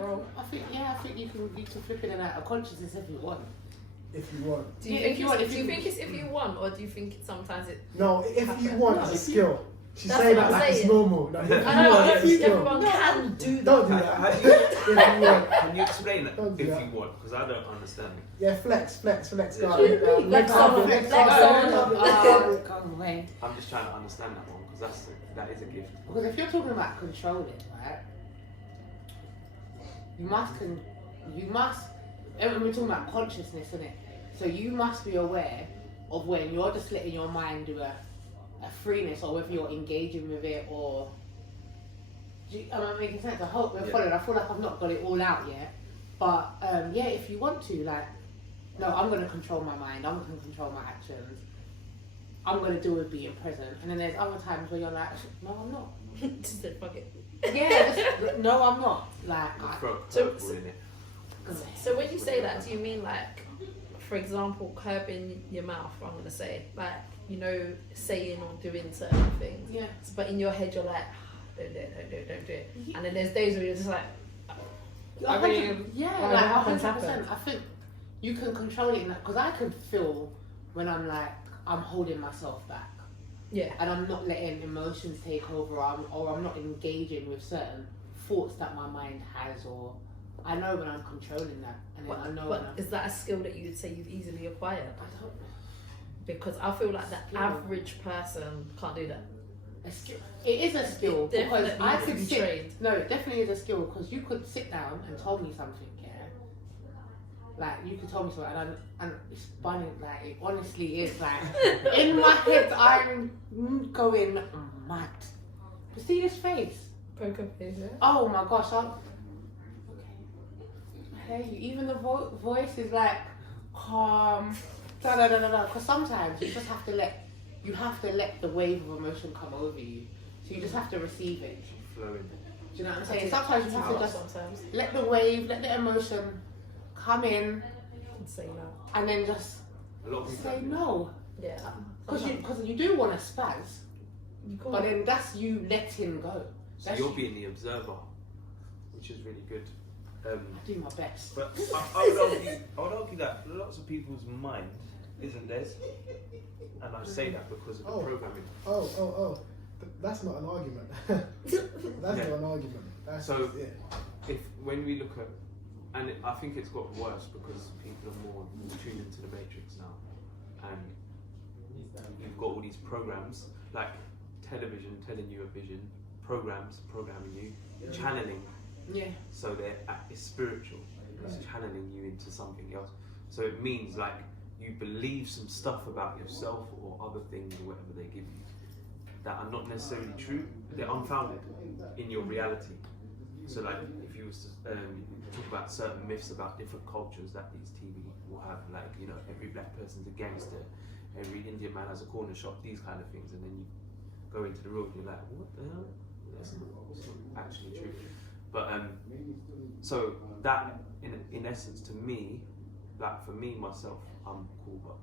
role. I think you can flip in and out of consciousness if you want. If you want. Do you think it's if you want, or do you think sometimes it? No, if you want, it's a skill. She's That's saying what that I'm like it's saying. normal. Like, if I you know, want, not it's a skill. everyone can do that. Don't do that. How do If you want. Can you explain that? Don't do If that. you want, because I don't understand it. Yeah, flex. Flex Guys. on, Flex flex on. Come away. I'm just trying to understand that one because that is a gift. Because if you're talking about controlling, right? You must. We're talking about consciousness, isn't it? So you must be aware of when you're just letting your mind do a freeness, or whether you're engaging with it, or am I making sense? I hope we're following. I feel like I've not got it all out yet, but yeah, if you want to, like, no, I'm going to control my mind. I'm going to control my actions. I'm going to do with being present. And then there's other times where you're like, no, I'm not. Just said fuck it. Yeah, no, I'm not. Like, So when you say that, do you mean like, for example, curbing your mouth? I'm gonna say like, you know, saying or doing certain things. yeah. But in your head, you're like, don't do it. And then there's days where you're just like, I mean, yeah, like 100%. happens. I think you can control it because I can feel when I'm like I'm holding myself back, yeah, and I'm not letting emotions take over, or I'm not engaging with certain thoughts that my mind has, or I know when I'm controlling that, and then I know when I'm. Is that a skill that you would say you've easily acquired? I don't. Because I feel like the average person can't do that. A skill. It is a skill because I could be sit. trained. No, it definitely is a skill because you could sit down and tell me something, yeah. Like you could tell me something, and it's funny. Like it honestly is like in my head I'm going mad. But see this face. Poker face, yeah. Oh my gosh! Hey, even the voice is like calm. Because sometimes you just have to let the wave of emotion come over you. So you just have to receive it. Flowing. Do you know what I'm saying? Sometimes you have to just let the wave, let the emotion come in and say no. And then just say no. Yeah. Because you do want to spaz. But then that's you letting go. So you're being the observer, which is really good. I do my best. But I would argue that lots of people's mind isn't theirs. And I say that because of the programming. That's not an argument. That's not an argument. That's so if when we look at, and I think it's got worse because people are more tuned into the matrix now, and you've got all these programs like television telling you a vision, programs programming you, channeling. Yeah. So it's spiritual. It's channeling you into something else. So it means like you believe some stuff about yourself or other things or whatever they give you that are not necessarily true. They're unfounded in your reality. So like if you was to talk about certain myths about different cultures that these TV will have, like, you know, every black person's a gangster, every Indian man has a corner shop, these kind of things, and then you go into the road and you're like, what the hell? That's not actually true. But so that in essence to me, like for me myself, I'm cool, but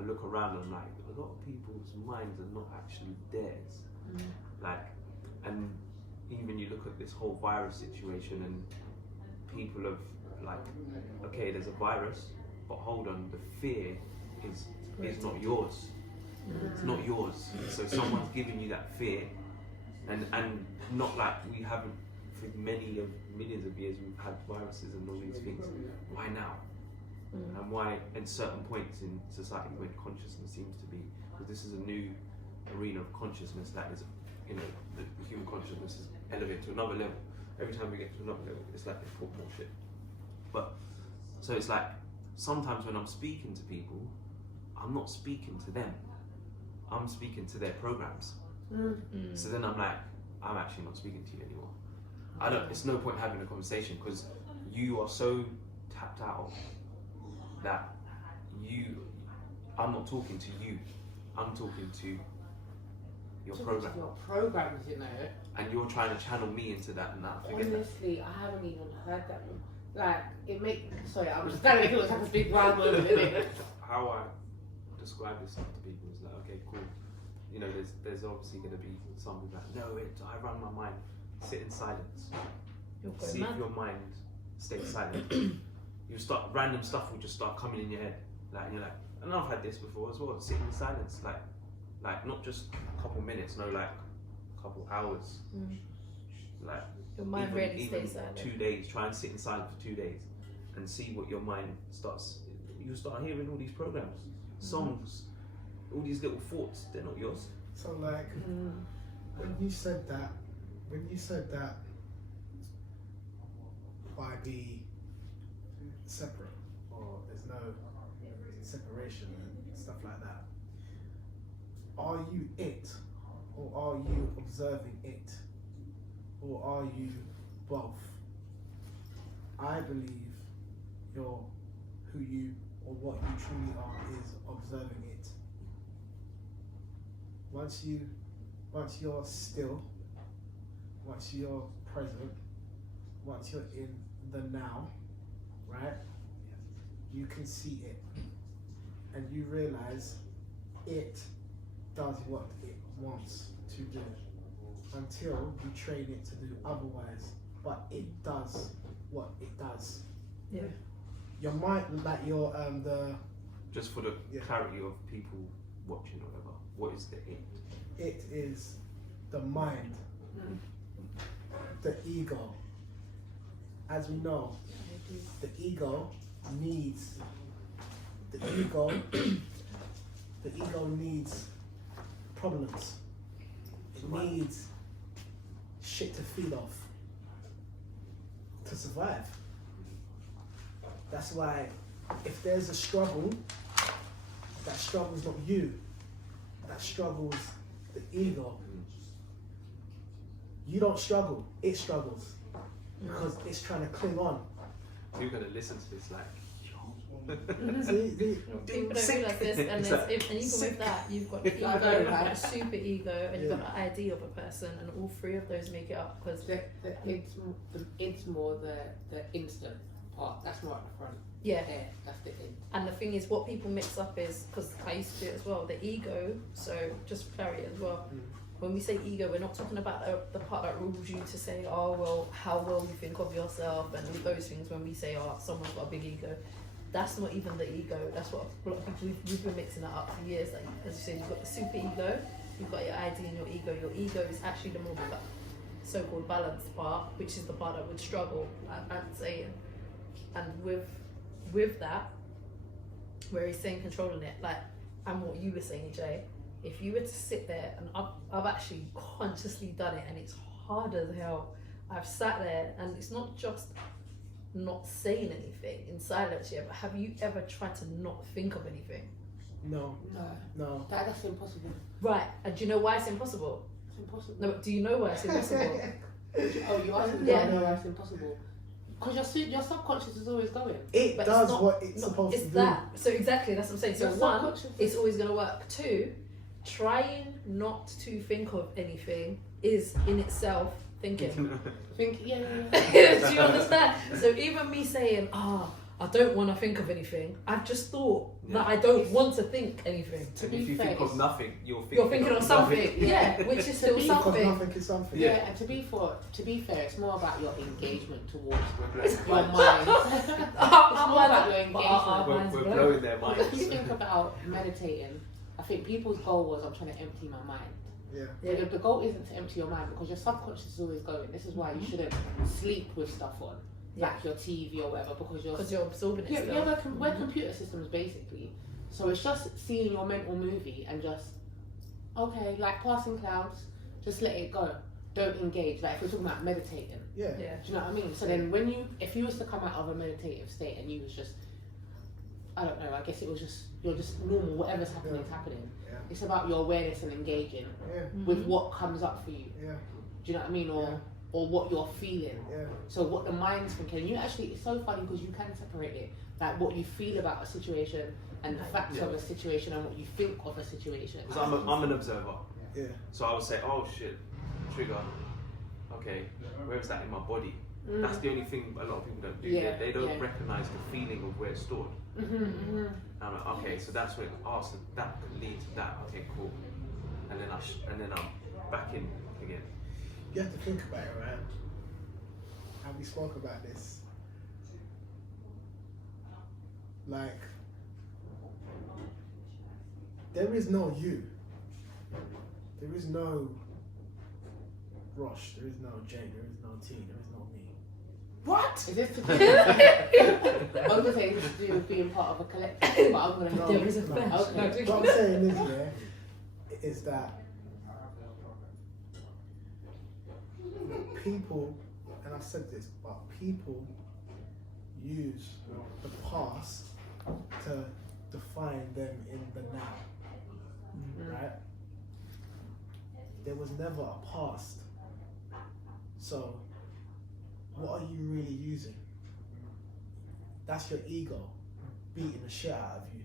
I look around and like a lot of people's minds are not actually theirs. Like, and even you look at this whole virus situation and people have like, okay, there's a virus, but hold on, the fear is not yours. It's not yours. So someone's giving you that fear, and not like we haven't. For millions of years we've had viruses and all these things. Why now? And why at certain points in society when consciousness seems to be, because this is a new arena of consciousness that is, you know, the human consciousness is elevated to another level. Every time we get to another level, it's like they put more shit. But so it's like sometimes when I'm speaking to people, I'm not speaking to them. I'm speaking to their programs. So then I'm like, I'm actually not speaking to you anymore. It's no point having a conversation because you are so tapped out that I'm not talking to you, I'm talking to your program. Your programs, you know. And you're trying to channel me into that and that. Honestly, I haven't even heard that. Like, sorry, I'm just telling you, it was like a big wild moment, isn't it? How I describe this stuff to people is like, okay, cool. You know, there's obviously going to be some people like, no, I run my mind. Sit in silence. See if your mind stay silent, you start random stuff will just start coming in your head. Like you're like, and I've had this before as well. Sitting in silence, like not just a couple minutes, no, like a couple hours. Like Your mind really stays silent. 2 days. Try and sit in silence for 2 days, and see what your mind starts. You start hearing all these programs, songs, all these little thoughts. They're not yours. So like, when you said that, why be separate, or there's no separation and stuff like that? Are you it, or are you observing it, or are you both? I believe you're who you or what you truly are is observing it. Once you're still, once you're present, once you're in the now, right? You can see it, and you realize it does what it wants to do until you train it to do otherwise. But it does what it does. Yeah. Your mind, like your Just for the clarity of people watching or whatever, what is the it? it is the mind, the ego. As we know, the ego needs problems. It needs shit to feed off to survive. That's why if there's a struggle, that struggle's not you. That struggle's the ego. You don't struggle, it struggles. Because it's trying to cling on. You're gonna listen to this like, See, People don't realise this, and, and even with that, you've got the ego, you've got a super ego, and you've got the ID of a person, and all three of those make it up. Because it's more the instant part. That's more at the front. yeah, That's the int. and the thing is, what people mix up is, because I used to do it as well, the ego. So just for clarity as well. When we say ego, we're not talking about the part that rules you to say, oh, well, how well you think of yourself and all those things. When we say, oh, someone's got a big ego, that's not even the ego. That's what a lot of people, we've been mixing that up for years. Like, as you said, you've got the super ego, you've got your ID and your ego. Your ego is actually the more so-called balanced part, which is the part that would struggle, I'm saying. And with that, where he's saying controlling it, like, and what you were saying, Jay, if you were to sit there, and I've actually consciously done it, and it's hard as hell. I've sat there, and it's not just not saying anything in silence yet, but have you ever tried to not think of anything? No. That's impossible. Right, and do you know why it's impossible? It's impossible. No, but do you know why it's impossible? Oh, you asked me Yeah. why it's impossible. Because your subconscious is always going. It But does it's not, what it's supposed to it's do. that. So exactly, that's what I'm saying. So Your one, subconscious it's always going to work. Two, trying not to think of anything is in itself thinking. Think, yeah. Do you understand? So even me saying, I don't want to think of anything, I've just thought that I don't want to think anything. To and be if you fair, think of nothing, you're You're thinking of something, nothing. yeah, which is still be- Because something. nothing is something. Yeah, and to be fair, it's more about your engagement towards We're your blowing- mind. It's more about your engagement. we're blowing their If you minds. think about meditating, I think people's goal was, I'm trying to empty my mind. Yeah. Yeah. But the goal isn't to empty your mind, because your subconscious is always going. This is why you shouldn't sleep with stuff on, like your TV or whatever, because you're absorbing it yeah, still. we're computer systems basically. So it's just seeing your mental movie and just, okay, like passing clouds, just let it go. Don't engage. Like if we're talking about meditating, Yeah. Yeah. do you know what I mean? So then if you was to come out of a meditative state and you was just, I don't know, I guess it was just, you're just normal, whatever's happening is happening. Yeah. It's about your awareness and engaging Yeah. with what comes up for you. Yeah. Do you know what I mean? Or what you're feeling. Yeah. So what the mind's thinking. You actually, it's so funny because you can separate it. Like what you feel about a situation and the facts of a situation and what you think of a situation. Because I'm an observer. Yeah. So I would say, oh shit, trigger. Okay, where is that in my body? That's the only thing a lot of people don't do. Yeah, They don't yeah. recognize the feeling of where it's stored. Mm-hmm. I'm like, okay, so that's where so that could lead to that. Okay, cool. And then I'm back in again. You have to think about it, right? And we spoke about this like, there is no you. There is no Rosh. There is no Jay. There is no T. There is no me. What? Is this to do? I was gonna say it's to do with being part of a collective, but I'm gonna go. There is a No. bench. Okay. What I'm saying is, is that people, and I've said this, but people use the past to define them in the now, right? There was never a past. So, what are you really using? That's your ego beating the shit out of you.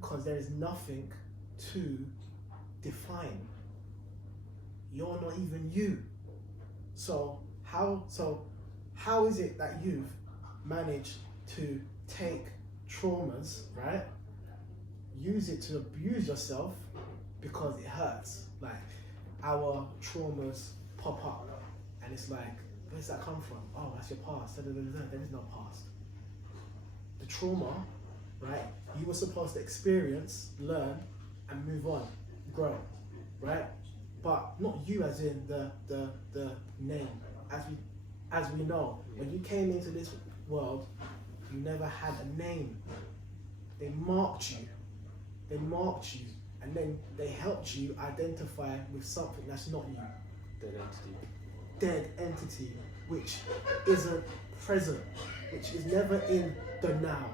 Because there is nothing to define. You're not even you. So how is it that you've managed to take traumas, right? Use it to abuse yourself because it hurts. Like, our traumas pop up and it's like, where's that come from? Oh, that's your past. There is no past. The trauma, right? You were supposed to experience, learn, and move on, grow, right? But not you as in the name. As we know, when you came into this world, you never had a name. They marked you. And then they helped you identify with something that's not you. Dead entity, which isn't present, which is never in the now.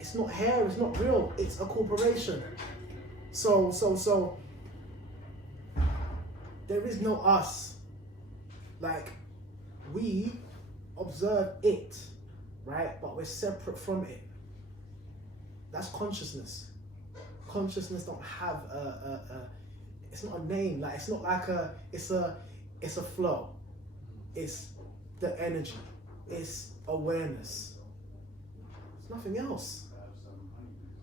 It's not here, it's not real, it's a corporation. So there is no us. Like, we observe it, right? But we're separate from it. That's consciousness. Consciousness don't have it's not a name. Like, it's not like it's a flow. It's the energy. It's awareness. It's nothing else.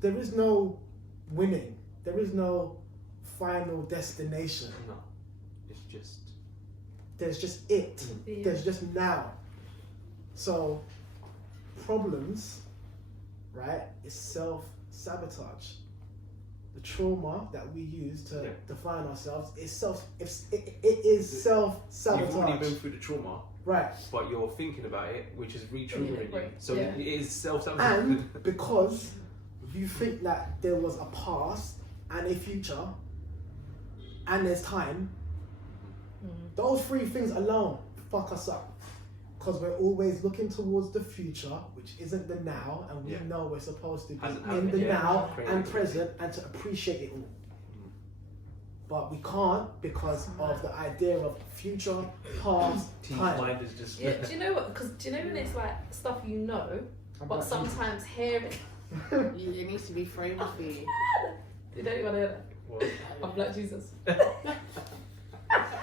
There is no winning. There is no final destination. No, it's just. There's just it. Yeah. There's just now. So, problems, right, is self-sabotage. The trauma that we use to define ourselves is it is self-sabotage. You've already been through the trauma, right? But you're thinking about it, which is re-triggering you. Right. So Yeah. it is self-sabotage. And because you think that there was a past and a future and there's time, those three things alone fuck us up. Because we're always looking towards the future, which isn't the now, and we know we're supposed to be Hasn't in happened the yet. now Crazy. and present and to appreciate it all. But we can't because of the idea of future, past, time. Mind is just. Yeah, do you know what? Because do you know when it's like stuff you know, but sometimes hearing. It needs to be framed for you. You don't want to hear that. What? I'm Black Jesus.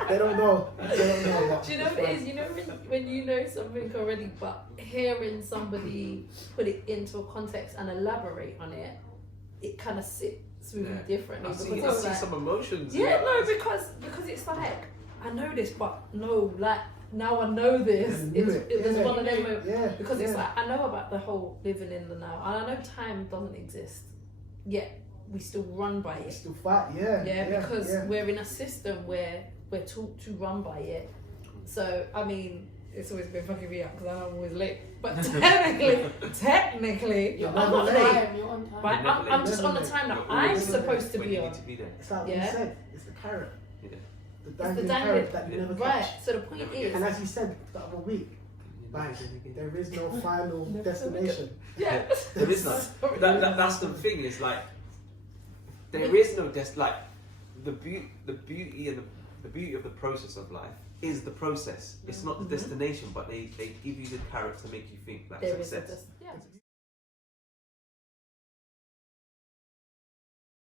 They don't know. What Do you know what it is? You know when you know something already, but hearing somebody put it into a context and elaborate on it, it kind of sits with you differently. I see because it's like, some emotions. yeah, no, because it's like, I know this, but no, like, now I know this. It was one of them moments. Because it's like, I know about the whole living in the now, and I know time doesn't exist, yet we still run by it. Still fight, Because we're in a system where we're taught to run by it. So, I mean, it's always been fucking me up because I'm always late. But technically, You're I'm on not time. late. You're on time. But I'm just on the time that I'm supposed to be on. Need to be there. It's like what you said. It's the carrot. Yeah. The It's the dangling dangling. carrot that you never Right, catch. so the point is... And as you said the other week, bang, there is no final destination. Yeah. There is none. That's the thing. Is like there is no like the beauty and the beauty of the process of life is the process. It's not the destination, but they give you the carrot to make you think that's There is success. yeah.